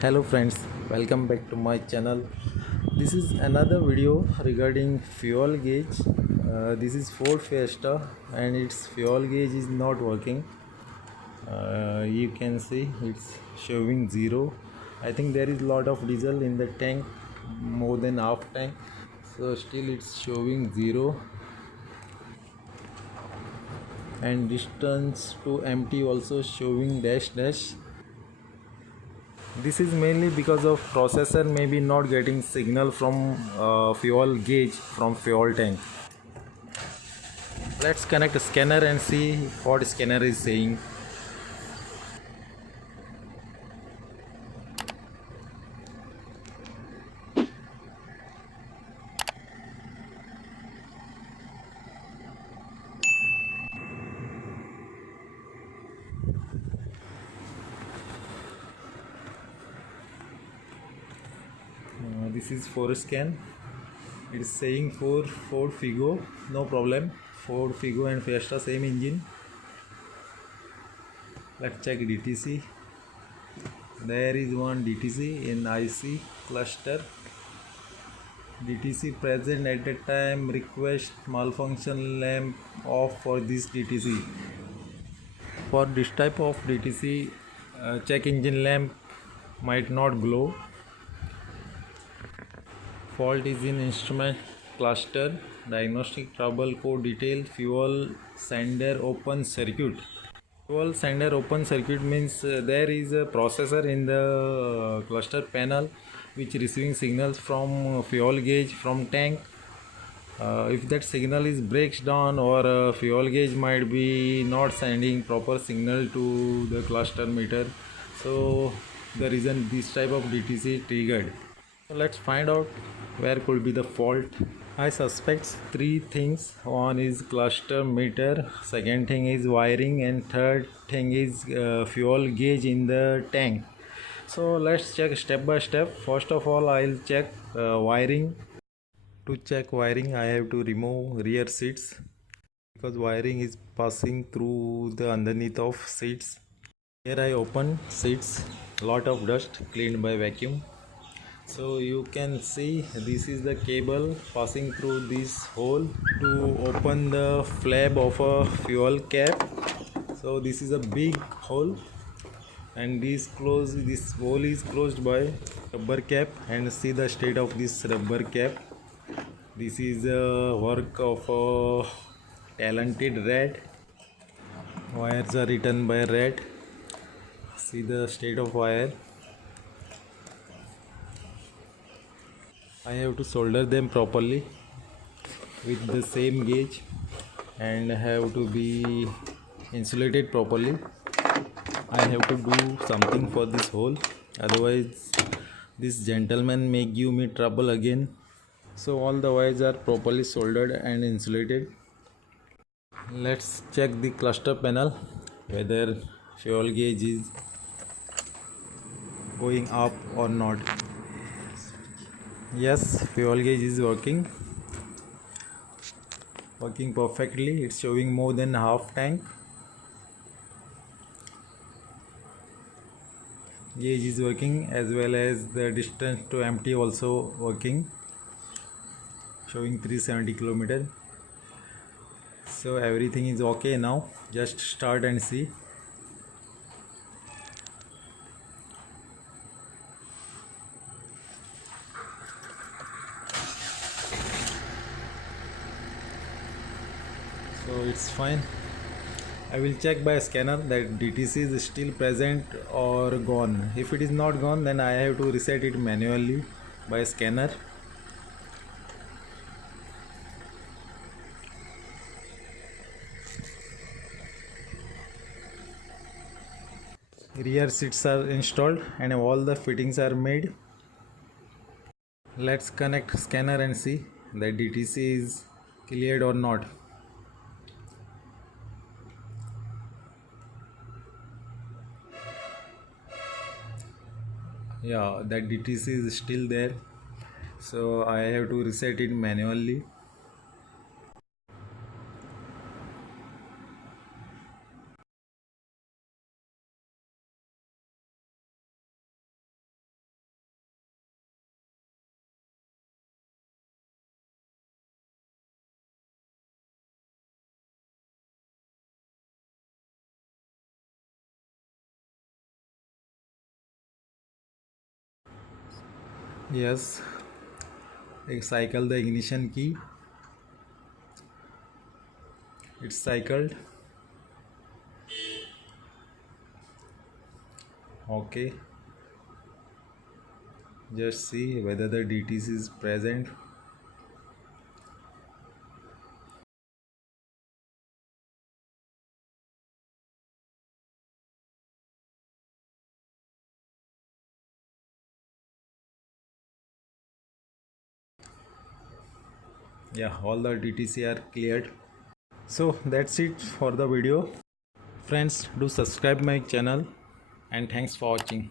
Hello friends, welcome back to my channel. This is another video regarding fuel gauge. This is Ford Fiesta and its fuel gauge is not working. You can see it's showing zero. I think there is lot of diesel in the tank, more than half tank, so still it's showing zero, and distance to empty also showing dash dash. This is mainly because of processor maybe not getting signal from fuel gauge from fuel tank. Let's connect a scanner and see what scanner is saying. This is for scan. It is saying for Ford Figo, no problem. Ford Figo and Fiesta same engine. Let's check DTC. There is one DTC in IC cluster. DTC present at the time, request malfunction lamp off for this DTC. For this type of DTC, check engine lamp might not glow. Fault is in instrument cluster. Diagnostic trouble code detail fuel sender open circuit. Fuel sender open circuit means there is a processor in the cluster panel which receiving signals from fuel gauge from tank. If that signal is breaks down, or fuel gauge might be not sending proper signal to the cluster meter, so the reason this type of DTC triggered. So let's find out where could be the fault. I suspect three things. One is cluster meter, second thing is wiring, and third thing is fuel gauge in the tank. So let's check step by step. First of all, I'll check wiring. To check wiring, I have to remove rear seats because wiring is passing through the underneath of seats. Here I open seats, lot of dust cleaned by vacuum. So you can see this is the cable passing through this hole to open the flap of a fuel cap. So this is a big hole, and this hole is closed by rubber cap, and see the state of this rubber cap. This is a work of a talented rat. Wires are written by rat. See the state of wire. I have to solder them properly with the same gauge and have to be insulated properly. I have to do something for this hole, otherwise this gentleman may give me trouble again. So all the wires are properly soldered and insulated. Let's check the cluster panel whether fuel gauge is going up or not. Yes, fuel gauge is working perfectly. It's showing more than half tank. Gauge is working, as well as the distance to empty also working, showing 370 km. So everything is okay now. Just start and see. So it's fine. I will check by scanner that DTC is still present or gone. If it is not gone, then I have to reset it manually by scanner. Rear seats are installed and all the fittings are made. Let's connect scanner and see that DTC is cleared or not. Yeah, that DTC is still there, so I have to reset it manually. Yes, cycle the ignition key. It's cycled. Okay, just see whether the DTC is present. Yeah, all the DTC are cleared. So that's it for the video. Friends, do subscribe my channel and thanks for watching.